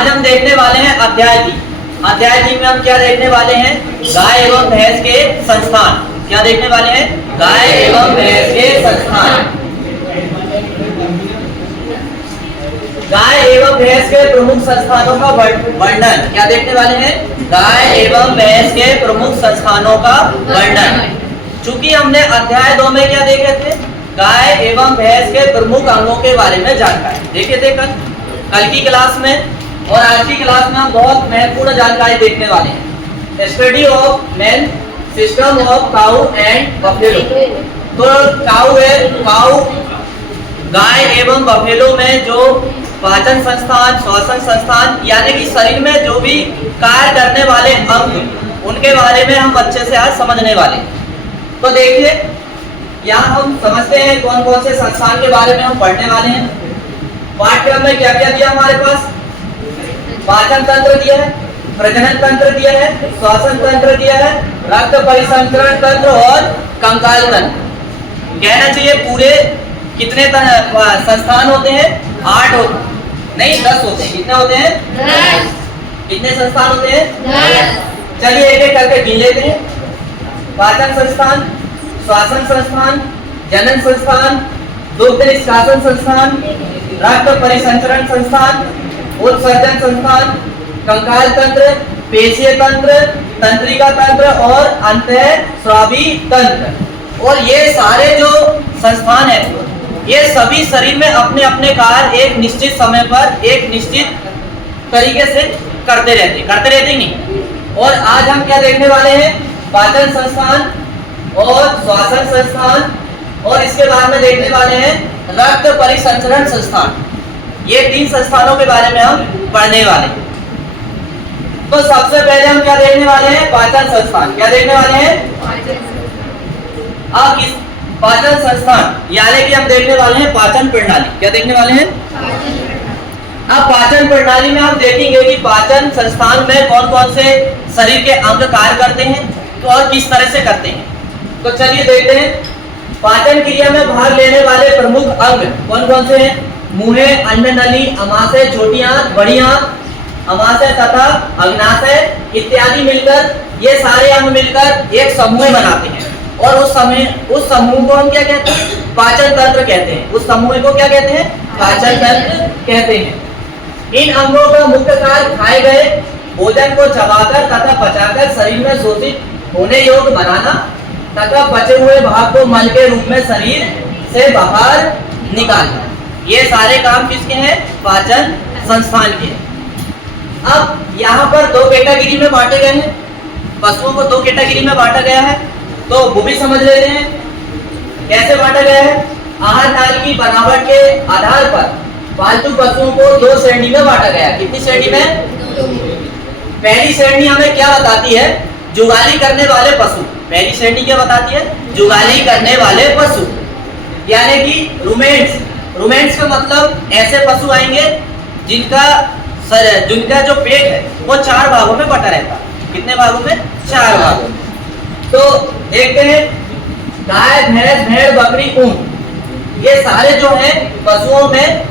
आज हम देखने वाले हैं अध्याय 3। अध्याय 3 में हम क्या देखने वाले हैं? गाय एवं भैंस के संस्थान। क्या देखने वाले हैं? गाय एवं भैंस के संस्थान। गाय एवं भैंस के प्रमुख संस्थानों का वर्णन। क्या देखने वाले हैं? गाय एवं भैंस के प्रमुख संस्थानों का वर्णन। चूंकि हमने अध्याय 2 में क्या देखे थे? गाय एवं भैंस के प्रमुख अंगों के बारे में जानकारी देखे थे कल की क्लास में। और आज की क्लास में हम बहुत महत्वपूर्ण जानकारी देखने वाले हैं। Study of main system of cow and buffalo. तो काउ गाय एवं बफेलो में जो पाचन संस्थान, श्वसन संस्थान यानी कि शरीर में जो भी कार्य करने वाले अंग, उनके बारे में हम अच्छे से आज समझने वाले हैं। तो देखिए यहाँ हम समझते हैं कौन कौन से संस्थान के बारे में हम पढ़ने वाले हैं। पाठ्यक्रम में क्या क्या दिया हमारे पास? पाचन तंत्र दिया है, प्रजनन तंत्र दिया है, श्वसन तंत्र दिया है, रक्त परिसंचरण तंत्र और कंकाल तंत्र। कहना चाहिए पूरे कितने संस्थान होते हैं? 8 होते नहीं 10 होते हैं। कितने होते हैं? 10। कितने संस्थान होते हैं? 10। चलिए एक एक करके गिन लेते हैं। पाचन संस्थान, श्वसन संस्थान, जनन संस्थान, दुग्ध निष्कासन संस्थान, रक्त परिसंचरण संस्थान, उत्सर्जन संस्थान, कंकाल तंत्र, पेशीय तंत्र, तंत्रिका तंत्र और अंतःस्रावी तंत्र। और ये सारे जो संस्थान है ये सभी शरीर में अपने अपने कार्य एक निश्चित समय पर एक निश्चित तरीके से करते रहते नहीं। और आज हम क्या देखने वाले हैं? पाचन संस्थान और श्वसन संस्थान, और इसके बाद में देखने वाले हैं रक्त परिसंचरण संस्थान। ये 3 संस्थानों के बारे में हम पढ़ने वाले हैं। तो सबसे पहले हम क्या देखने वाले हैं? पाचन संस्थान। क्या देखने वाले हैं? अब इस पाचन संस्थान यानी कि हम देखने वाले हैं पाचन प्रणाली। क्या देखने वाले हैं? अब पाचन प्रणाली में हम देखेंगे कि पाचन संस्थान में कौन कौन से शरीर के अंग कार्य करते हैं तो और किस तरह से करते हैं। तो चलिए देखते हैं। पाचन क्रिया में भाग लेने वाले प्रमुख अंग कौन कौन से हैं? मुंह, अन्न नली, अमाशय, छोटी आंत, बड़ी आंत, अमाशय तथा अग्नाशय इत्यादि मिलकर ये सारे अंग मिलकर एक समूह बनाते हैं। और उस समूह को हम क्या कहते हैं? पाचन तंत्र कहते हैं। उस समूह को क्या कहते हैं? पाचन तंत्र कहते हैं। इन अंगों का मुख्य कार्य खाए गए भोजन को चबाकर तथा पचाकर शरीर में शोषित होने योग्य बनाना तथा बचे हुए भाग को मल के रूप में शरीर से बाहर निकालना। ये सारे काम किसके हैं? पाचन संस्थान के। अब यहाँ पर 2 कैटेगरी में बांटे गए हैं। पशुओं को 2 कैटेगरी में बांटा गया है। तो वो भी समझ लेते हैं कैसे बांटा गया है। आहार नाल की बनावट के आधार पर पालतू पशुओं को 2 श्रेणी में बांटा गया है। कितनी श्रेणी में? पहली श्रेणी हमें क्या बताती है? जुगाली करने वाले पशु। पहली श्रेणी क्या बताती है? जुगाली करने वाले पशु यानी कि रूमेंट्स का मतलब ऐसे पशु आएंगे जिनका जो पेट है वो 4 भागों में बटा रहता है। कितने भागों में? 4 भागों में। तो देखते हैं गाय, भैंस, भेड़, बकरी, ऊंट, ये सारे जो हैं पशुओं में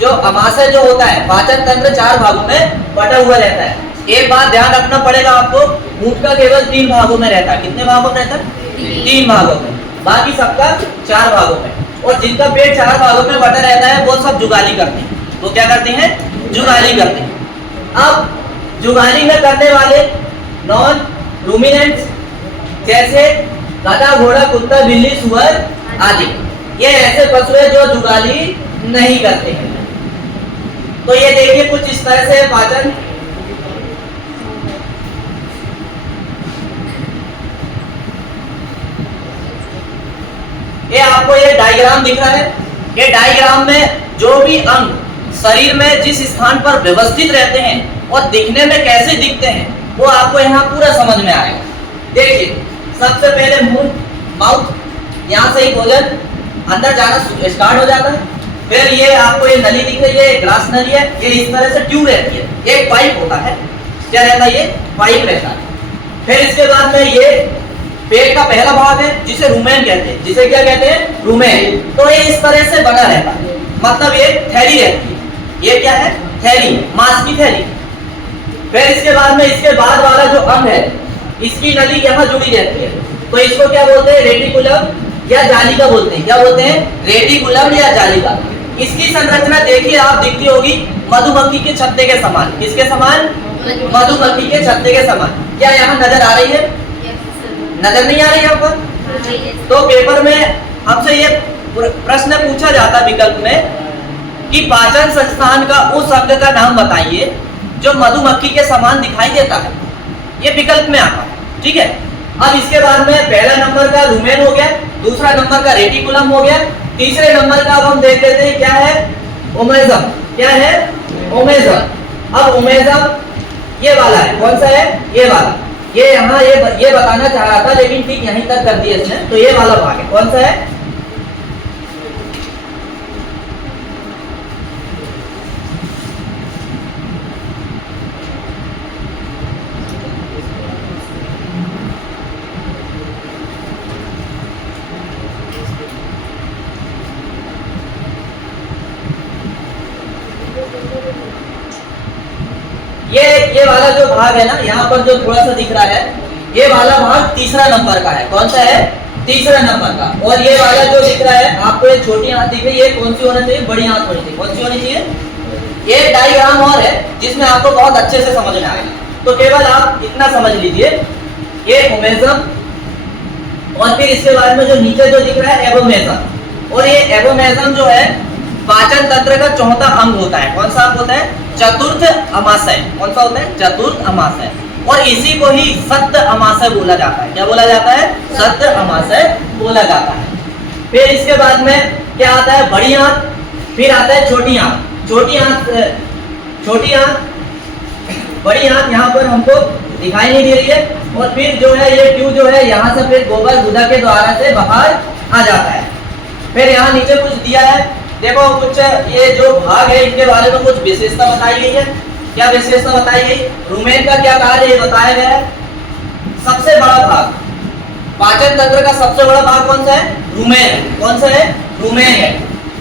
जो अमाशय जो होता है पाचन तंत्र 4 भागों में बटा हुआ रहता है। एक बात ध्यान रखना पड़ेगा आपको, ऊंट का केवल 3 भागों में रहता है। कितने भागों में रहता है? 3 भागों में। बाकी सबका 4 भागों में। और जिनका पेट 4 भागों में बटा रहता है वो सब जुगाली करते हैं। वो क्या करते हैं? जुगाली करते हैं। अब जुगाली में करने वाले नॉन रूमिनेंट्स जैसे गधा, घोड़ा, कुत्ता, बिल्ली, सुअर आदि, ये ऐसे पशु हैं जो जुगाली नहीं करते हैं। तो ये देखिए कुछ इस तरह से पाचन। ये आपको ये डायग्राम दिख रहा है। ये डायग्राम में जो भी अंग शरीर में जिस स्थान पर व्यवस्थित रहते हैं और दिखने में कैसे दिखते हैं वो आपको यहाँ पूरा समझ में आएगा। देखिए सबसे पहले मुंह, माउथ, यहाँ से ही भोजन अंदर जाना स्टार्ट हो जाता है। फिर ये आपको ये नली दिख रही है, ग्लास नली है, ये इस तरह से ट्यूब रहती है। एक पाइप होता है। क्या रहता है? ये पाइप रहता है। फिर इसके बाद में ये पेट का पहला भाग है जिसे रूमेन कहते हैं। जिसे क्या कहते हैं? रूमेन। तो ये इस तरह से बना रहता है, मतलब ये थैली रहती है। ये क्या है? थैली, मांस की थैली। फिर इसके बाद में इसके बाद वाला जो अंग है, इसकी नली यहाँ जुड़ी रहती है, तो इसको क्या बोलते हैं? रेटिकुलम या जालिका बोलते हैं। क्या बोलते हैं? रेटिकुलम या जालिका। इसकी संरचना देखिए आप, दिखती होगी मधुमक्खी के छत्ते के समान। किसके समान? मधुमक्खी के छत्ते के समान। क्या यहाँ नजर आ रही है? नजर नहीं आ रही है यहाँ पर? तो पेपर में हमसे ये प्रश्न पूछा जाता विकल्प में कि पाचन संस्थान का उस अंग का नाम बताइए जो मधुमक्खी के समान दिखाई देता है। ये विकल्प में आता है, ठीक है। अब इसके बाद में पहला नंबर का रुमेन हो गया, दूसरा नंबर का रेटिकुलम हो गया, तीसरे नंबर का अब हम देख लेते हैं क्या है? ओमेजम। क्या है? ओमेजम। अब ओमेजम ये वाला है, कौन सा है? ये वाला। ये यहाँ ये बताना चाह रहा था लेकिन ठीक यहीं तक कर दिया इसने, तो ये वाला भाग है, कौन सा है? ये वाला जो भाग है ना, यहाँ पर जो थोड़ा सा दिख रहा है, ये वाला भाग तीसरा नंबर का है। कौन सा है? तीसरा नंबर का। और ये वाला जो दिख रहा है आपको, ये छोटी आंत दिख रही है, कौन सी होना चाहिए? बड़ी आंत होनी चाहिए। कौन सी होनी चाहिए? ये डायग्राम और है जिसमें आपको बहुत अच्छे से समझ में आएगा, तो केवल आप इतना समझ लीजिए, ये ओमेजम, और फिर इसके बाद में जो नीचे जो दिख रहा है एबोमेजम। और ये एबोमेजम जो है पाचन तंत्र का चौथा अंग होता है। कौन सा अंग होता है? चतुर्थ अमाशय। कौन सा होता है? चतुर्थ अमाशय। और इसी को ही सप्त अमाशय बोला जाता है। क्या बोला जाता है? सप्त अमाशय बोला जाता है। फिर इसके बाद में क्या आता है? बड़ी आंत, फिर आता है छोटी आंत। छोटी आंत, बड़ी आंत यहाँ पर हमको दिखाई नहीं दे रही है। और फिर जो है ये ट्यूब जो है यहाँ से फिर गोबर गुदा के द्वारा से बाहर आ जाता है। फिर यहाँ नीचे कुछ दिया है, देखो कुछ ये जो भाग है इनके बारे में कुछ विशेषता बताई गई है। क्या विशेषता बताई गई? रुमेन का क्या कार्य ये बताया गया है। सबसे बड़ा भाग, पाचन तंत्र का सबसे बड़ा भाग कौन सा है? रुमेन। कौन सा है? रुमेन है,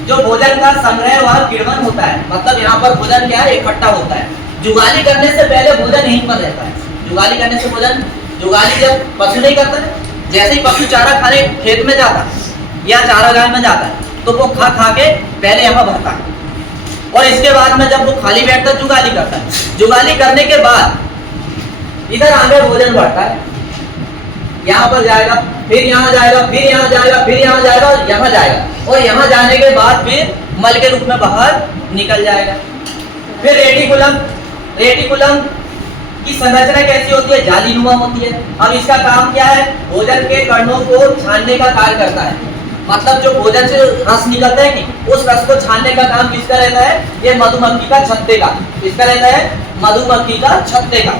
जो भोजन का संग्रह व किण्वन होता है। मतलब यहाँ पर भोजन क्या है? इकट्ठा होता है। जुगाली करने से पहले भोजन यहीं पर रहता है। जुगाली करने से भोजन, जुगाली जब पशु नहीं करता है, जैसे ही पशु चारा खाने खेत में जाता है या चारागाह में जाता है तो वो खा खा के पहले यहाँ भरता है, और इसके बाद में जब वो खाली बैठता है जुगाली करता है। जुगाली करने के बाद इधर आगे भोजन बढ़ता है, यहाँ पर जाएगा, फिर यहाँ जाएगा, फिर यहाँ जाएगा, फिर यहाँ जाएगा, यहाँ जाएगा, और यहाँ जाने के बाद फिर मल के रूप में बाहर निकल जाएगा। फिर रेटिकुलम, रेटिकुलम की संरचना कैसी होती है? जालीनुमा होती है। अब इसका काम क्या है? भोजन के कणों को छानने का कार्य करता है। मतलब जो भोजन से रस निकलता है कि उस रस को छानने का काम किसका रहता है? ये मधुमक्खी का छत्ते का। किसका रहता है? मधुमक्खी का छत्ते का।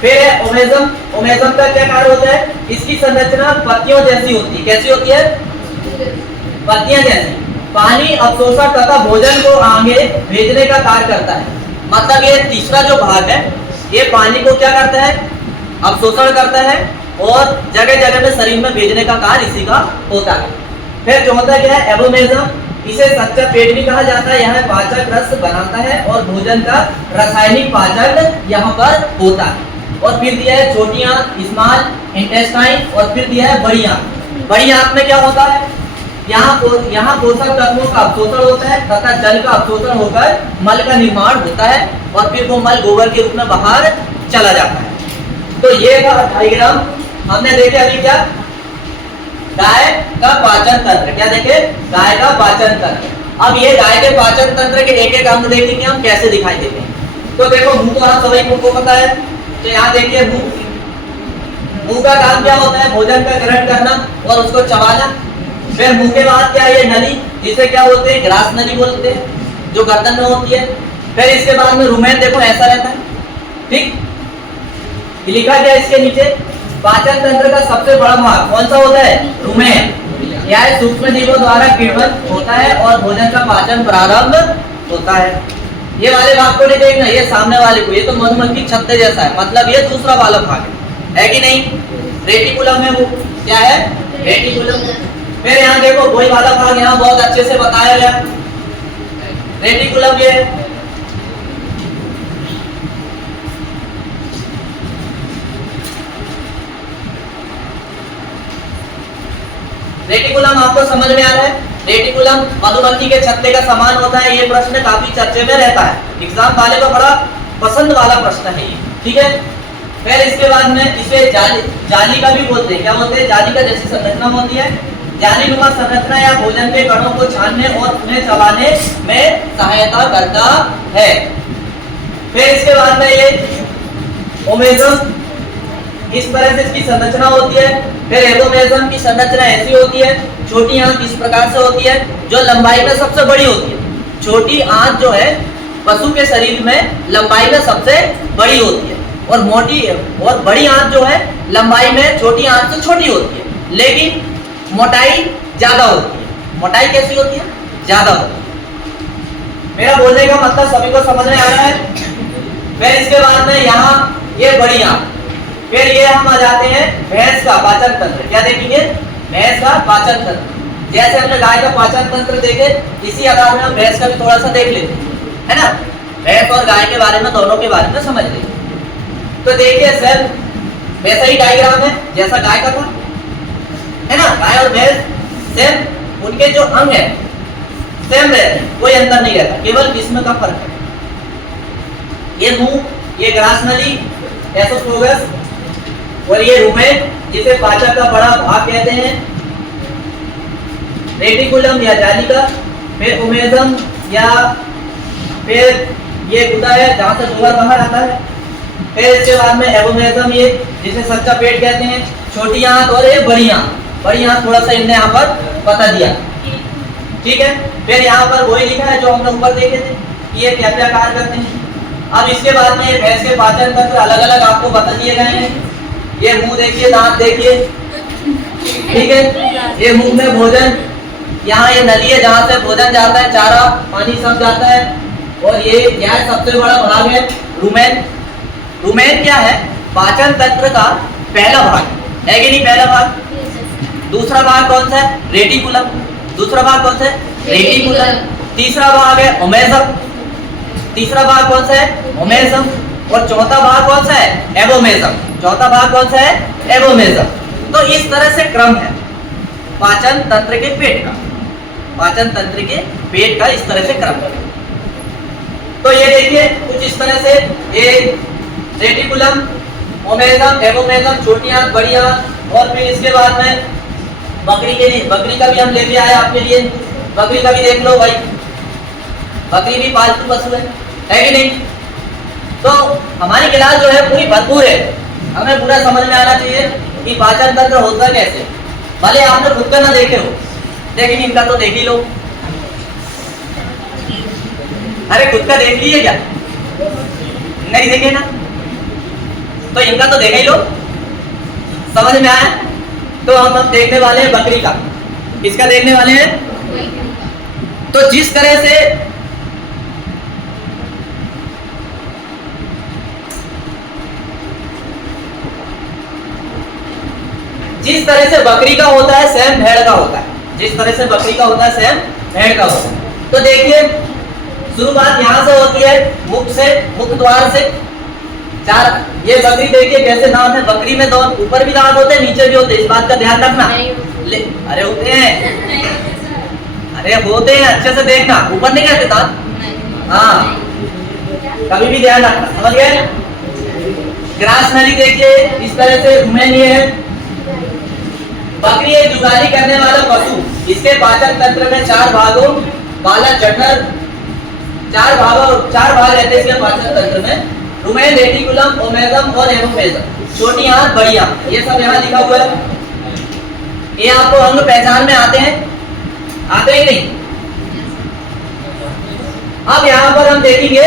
फिर है ओमेजम। ओमेजम का क्या कार्य होता है? इसकी संरचना पत्तियों जैसी होती है। कैसी होती है? पत्तियां जैसी। पानी अवशोषण तथा भोजन को आगे भेजने का कार्य करता है। मतलब ये तीसरा जो भाग है ये पानी को क्या करता है? अवशोषण करता है और जगह जगह में शरीर में भेजने का कार्य इसी का होता है। फिर चौथा क्या है? एबोमेजम। इसे सच्चा पेट भी कहा जाता है। यह पाचक रस बनाता है और भोजन का रासायनिक पाचन यहाँ पर होता है। और फिर दिया है छोटी आंत, स्मॉल इंटेस्टाइन, और फिर दिया है बड़ी आंत। बड़ी आंत में क्या होता है? यहाँ पोषक तत्वों का अवशोषण होता है तथा जल का अवशोषण होकर मल का निर्माण होता है, और फिर वो मल गोबर के रूप में बाहर चला जाता है। तो ये था डायग्राम हमने देखे अभी। क्या? गाय का पाचन तंत्र। क्या देखे? गाय का पाचन तंत्र। अब ये गाय के पाचन तंत्र के एक एक अंग देखेंगे हम कैसे दिखाई देते हैं। तो देखो मुंह तो आप सभी को पता है, तो यहाँ देखिए मुंह। मुंह का काम क्या होता है? भोजन का ग्रहण करना और उसको चबाना। फिर मुंह के बाद क्या है? ये नली, जिसे क्या बोलते हैं? ग्रास नली बोलते हैं, जो गर्दन में होती है। फिर इसके बाद में रुमेन, देखो ऐसा रहता है, ठीक। लिखा गया इसके नीचे पाचन तंत्र का सबसे बड़ा भाग कौन सा होता है? रुमेन। यह सूक्ष्म जीवों द्वारा किण्वन होता है और भोजन का पाचन प्रारंभ होता है। ये वाले भाग को नहीं देखना, ये सामने वाले को, ये तो मधुमक्खी छत्ते जैसा है, मतलब ये दूसरा वाला भाग है कि नहीं? रेटिकुलम है वो। क्या है? रेटिकुलम। फिर यहाँ देखो वही वाला भाग यहाँ बहुत अच्छे से बताया गया। रेटिकुलम ये रेटिकुलम आपको समझ में आ रहा है? रेटिकुलम मधुमक्खी के छत्ते का समान होता है। ये प्रश्न काफी चर्चे में रहता है, एग्जाम वाले को बड़ा पसंद वाला प्रश्न है ये, ठीक है। फिर इसके बाद में इसे जाली का भी बोलते हैं। क्या बोलते हैं? जाली का जैसी संरचना होती है, जाली नुमा संरचना या भोजन के कणों को छानने और उन्हें चबाने में सहायता करता है। फिर इसके बाद में ये ओमेजम, इस तरह से इसकी संरचना होती है। फिर एबोमेजम की संरचना ऐसी होती है, छोटी आंत इस प्रकार से होती है जो लंबाई में सबसे बड़ी होती है। छोटी आंत जो है पशु के शरीर में लंबाई में सबसे बड़ी होती है, और मोटी और बड़ी आंत जो है लंबाई में छोटी आंत से छोटी होती है, लेकिन मोटाई ज्यादा होती है। मोटाई कैसी होती है? ज्यादा होती है। मेरा बोलने का मतलब सभी को समझ में आ रहा है? फिर इसके बाद में यहाँ ये बड़ी आंत, फिर ये हम आ जाते हैं भैंस का पाचन तंत्र। क्या देखेंगे? भैंस का पाचन तंत्र। जैसे हमने गाय का पाचन तंत्र देखे, इसी आधार में हम भैंस का भी थोड़ा सा देख लेते हैं, है ना। भैंस और गाय के बारे में, दोनों के बारे में समझ लेते। तो देखिए सेम वैसा ही डायग्राम है जैसा गाय का था, है ना। गाय और भैंस सेम, उनके जो अंग है सेम रहते हैं, कोई अंतर नहीं रहता, केवल किस्म का फर्क है। ये मुंह, ये ग्रास नली, एसोफेगस, और ये रुमेन जिसे पाचन का बड़ा भाग कहते हैं, रेटिकुलम या जाली का, फिर ओमेजम या फिर ये गुदा है जहाँ से गोबर बाहर आता है। फिर इसके बाद में एबोमेजम, ये जिसे सच्चा पेट कहते हैं, छोटी आंत, और ये बड़ी आंत। बड़ी आंत थोड़ा सा इनने यहाँ पर बता दिया, ठीक है। फिर यहाँ पर वही लिखा है जो हमने ऊपर देखे थे, ये क्या क्या कार्य करते हैं। अब इसके बाद में ये भैंस के पाचन तंत्र अलग अलग आपको बता दिए गए हैं। ये मुंह देखिए, दांत देखिए, ठीक है। ये मुंह में भोजन, यहाँ ये नली है जहाँ से भोजन जाता है, चारा पानी सब जाता है। और ये गैस सबसे बड़ा भाग है रुमेन। रुमेन क्या है? पाचन तंत्र का पहला भाग है कि नहीं? पहला भाग। दूसरा भाग कौन सा है? रेटिकुलम। दूसरा भाग कौन सा है? रेटिकुलम। तीसरा भाग है ओमेजम। तीसरा भाग कौन सा है? ओमेजम। और चौथा भाग कौन सा है? एबोमेजम। चौथा भाग कौन सा है? एबोमेजम। तो इस तरह से क्रम है पाचन तंत्र के पेट का। पाचन तंत्र के पेट का इस तरह से क्रम है। तो ये देखिए कुछ इस तरह से, ये रेटिकुलम, ओमेजम, एबोमेजम, छोटी आंत, बड़ी आंत। और फिर इसके बाद में बकरी के लिए, बकरी का भी हम लेके आए आपके लिए। बकरी का भी देख लो भाई, बकरी भी पालतू पशु है कि नहीं? तो हमारी क्लास जो है पूरी भरपूर है, हमें पूरा समझ में आना चाहिए कि पाचन तंत्र होता कैसे। भले आपने खुद का ना देखे हो, लेकिन इनका तो देख ही लो। अरे खुद का देख लीजिए क्या? नहीं देखे ना, तो इनका तो देखा ही लो। समझ में आया? तो हम अब देखने वाले हैं बकरी का। किसका देखने वाले हैं? तो जिस तरह से बकरी का होता है सेम भेड़ का होता है। जिस तरह से बकरी का होता है सेम भेड़ का होता है। तो देखिए शुरुआत यहाँ से होती है, मुख से, मुख द्वार से। चार, ये बकरी देखिए कैसे दांत है। बकरी में दांत ऊपर भी दांत होते हैं, नीचे भी होते हैं, इस बात का ध्यान रखना। अरे होते हैं, अरे होते हैं, अच्छे से देखना। ऊपर नहीं कहते दांत, हाँ, कभी भी ध्यान रखना, समझ गए। ग्रास नली देखिए इस तरह से रुमेन ये है। बकरी एक जुगाली करने वाला पशु। इसके पाचन तंत्र में चार भागों वाला जठर, चार भाग रहते हैं इसके पाचन तंत्र में। रुमेन, रेटिकुलम, ओमेजम और एबोमेजम। छोटी आंत, बड़ी आंत, ये सब यहाँ लिखा हुआ है। ये आपको अंग पहचान में आते हैं, आते ही नहीं। अब यहाँ पर हम देखेंगे